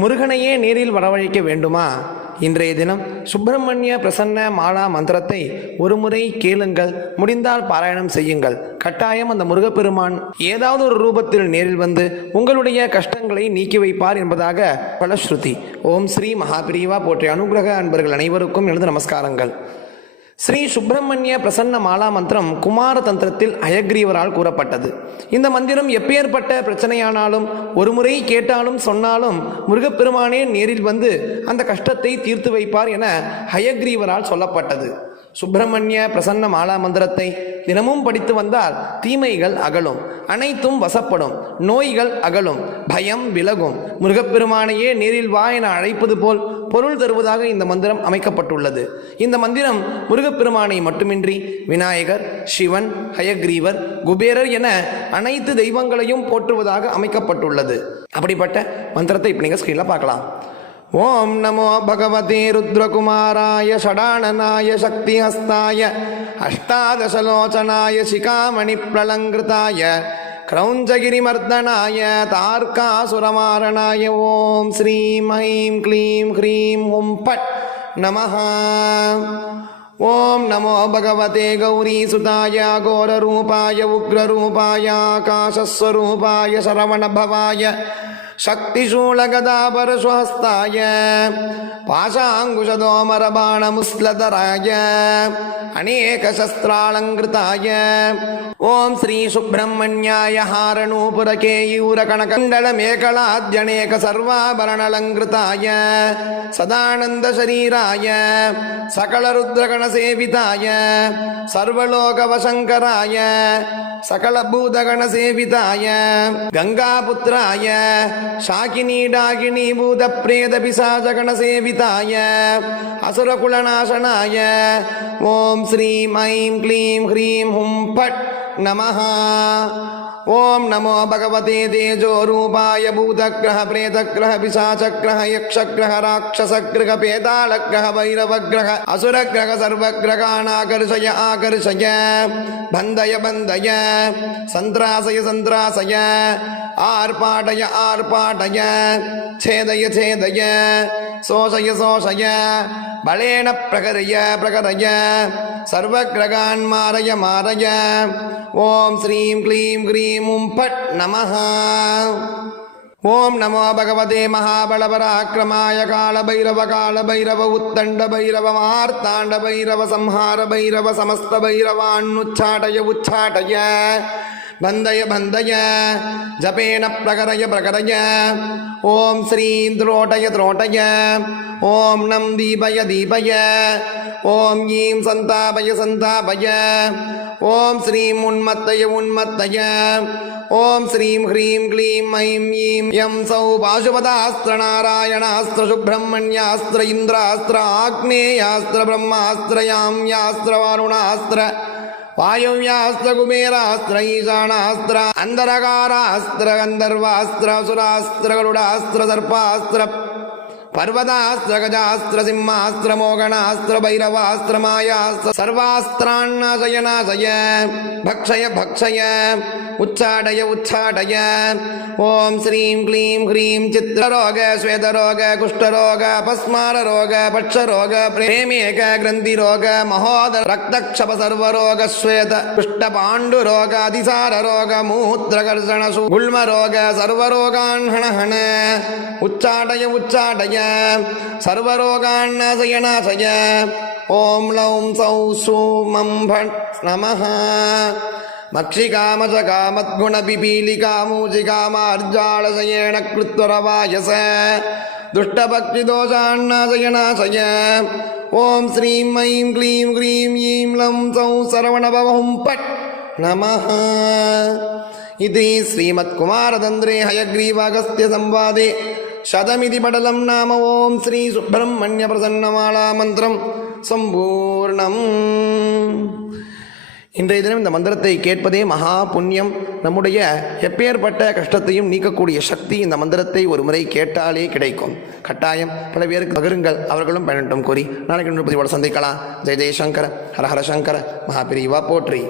முருகனையே நேரில் வரவழைக்க வேண்டுமா? இன்றைய தினம் சுப்பிரமணிய பிரசன்ன மாலா மந்திரத்தை ஒருமுறை கேளுங்கள், முடிந்தால் பாராயணம் செய்யுங்கள். கட்டாயம் அந்த முருகப்பெருமான் ஏதாவது ஒரு ரூபத்தில் நேரில் வந்து உங்களுடைய கஷ்டங்களை நீக்கி வைப்பார் என்பதாக பலஸ்ருதி. ஓம் ஸ்ரீ மகாபிரிவா போற்றிய அனுகிரக அன்பர்கள் அனைவருக்கும் எனது நமஸ்காரங்கள். ஸ்ரீ சுப்பிரமணிய பிரசன்ன மாலா மந்திரம் குமார தந்திரத்தில் ஹயக்ரீவரால் கூறப்பட்டது. இந்த மந்திரம் எப்பேற்பட்ட பிரச்சனையானாலும் ஒரு முறை கேட்டாலும் சொன்னாலும் முருகப்பெருமானே நேரில் வந்து அந்த கஷ்டத்தை தீர்த்து வைப்பார் என ஹயக்ரீவரால் சொல்லப்பட்டது. சுப்பிரமணிய பிரசன்ன மாலா மந்திரத்தை தினமும் படித்து வந்தால் தீமைகள் அகலும், அனைத்தும் வசப்படும், நோய்கள் அகலும், பயம் விலகும். முருகப்பெருமானையே நேரில் வா என அழைப்பது போல் பொருள் தருவதாக இந்த மந்திரம் அமைக்கப்பட்டுள்ளது. இந்த மந்திரம் முருகப்பெருமானை மட்டுமின்றி விநாயகர், சிவன், ஹயக்ரீவர், குபேரர் என அனைத்து தெய்வங்களையும் போற்றுவதாக அமைக்கப்பட்டுள்ளது. அப்படிப்பட்ட மந்திரத்தை இப்போ நீங்கள் ஸ்கிரீனில் பார்க்கலாம். ஓம் நமோ பகவதே ருத்ரகுமாராய ஷடானனாய சக்திஹஸ்தாய அஷ்டாதசலோச்சனாய சிகாமணி பிரலங்கிருதாய கிரௌஞ்சகிரிமர்தனாய தார்காசுரமாரணாய ஓம் ஸ்ரீம் ஐம் க்ளீம் ஹ்ரீம் ஹும் பட் நமஹ. ஓம் நமோ பகவதே கௌரீசுதாய அகோரரூபாய உக்ரரூபாய ஆகாசஸ்வரூபாய சரவணபவாய சக்திசூலகதாபரஸ்வஹஸ்தாய பாசாங்குஷதோமரபாணமுஸ்லதராய அநேகசஸ்திராலங்கிருதாய ஓம் ஸ்ரீ சுப்பிரமணியாய ஹாரநூபுரகேயூரகணகண்டலமேகலாத்யநேக சர்வாபரணலங்கிருதாய சதானந்தசரீராய சகலருத்ரகணசேவிதாய சர்வலோகவசங்கராய சகலபூதகணசேவிதாய கங்காபுத்ராய शाकिनी डाकिनी भूत प्रेत पिशाचगण सेविताय असुरकुलनाशनाय ओम श्रीं ऐं क्लीं ह्रीं हुं फट् नमः. ओम नमो भगवते तेजो रूपाय भूतग्रह प्रेतग्रह पिशाचग्रह यक्षग्रह राक्षसग्रह पेतालग्रह भैरवग्रह असुरग्रह सर्वग्रहानाकर्षय आकर्षय बन्धय बन्धय सन्त्रासय सन्त्रासय आर्पाटय आर्पाटय छेदय छेदय शोषय शोषय बलेन प्रकरय प्रकरय सर्वग्रहान् मारय मारय. ओम श्रीं क्लीं ह्रीं हुं फट् नमः. ओम नमो भगवते महाबलपराक्रमाय कालभैरव कालभैरव उत्तंड भैरव मार्तांड भैरव संहार भैरव समस्त भैरवान्नुच्चाटय उच्चाटय बन्धय बन्धय जपेन प्रकरय प्रकरय. ओम श्रीं द्रोटय द्रोटय ओम नम दीपय दीपय ओम ईं संतापय संतापय ओम श्रीं उन्मत्तय उन्मत्तय ओम श्रीं ह्रीं क्लीं ऐं ईं यं सौ पाशुपतास्त्र नारायणास्त्र सुब्रह्मण्यास्त्र इन्द्रास्त्र आग्नेयास्त्र ब्रह्मास्त्र याम्यास्त्र वारुणास्त्र वायव्यास्त्र कुबेरास्त्र ईशानास्त्र अंधरकारास्त्र गंधर्वास्त्र असुरास्त्र गरुडास्त्र सर्पास्त्र पर्वतास्त्र गजास्त्र सिंहास्त्र मोगणास्त्र भैरवास्त्र मायास्त्र सर्वास्त्रान्नाशय नाशय भक्षय भक्षय उच्चाटय उच्चाटय. ओम श्रीं क्लीं ह्रीं चित्ररोग श्वेतरोग कुष्ठरोग अपस्माररोग पक्षरोग प्रेमेक ग्रंथिरोग महोदर रक्तक्षप सर्वरोग श्वेत पृष्ठपाण्डुरोग अतिसाररोग मूत्रकर्षण गुल्मरोग सर्वरोगान् हण हण उच्चाटय उच्चाटय सर्वरोगान्नाशय नाशय. ओम लौं सौ सूमं फट् नमः. मक्षिकामचकामद्गुणपिपीलिकामूजिकामार्जालशयेण कृत्वरवायस दुष्टभक्तिदोषान्नाशय नाशय. ओम श्रीं ऐं क्लीं ह्रीं ईं लं सौं सरवणभवहुं फट् नमः. इति श्रीमत्कुमारतन्त्रे हयग्रीवागस्त्य संवादे शतमिति पटलं नाम ओम श्री सुब्रह्मण्य प्रसन्नमाला मंत्रम சம்பூர்ணம். இன்றைய தினம் இந்த மந்திரத்தை கேட்பதே மகா புண்ணியம். நம்முடைய எப்பேற்பட்ட கஷ்டத்தையும் நீக்கக்கூடிய சக்தி இந்த மந்திரத்தை ஒரு முறை கேட்டாலே கிடைக்கும். கட்டாயம் பல பேருக்கு பகிருங்கள், அவர்களும் பயனட்டும் கூறி நாளைக்கு 1 பதிவோடு சந்திக்கலாம். ஜெய ஜெயசங்கர, ஹரஹர சங்கர, மகாபிரிவா போற்றி.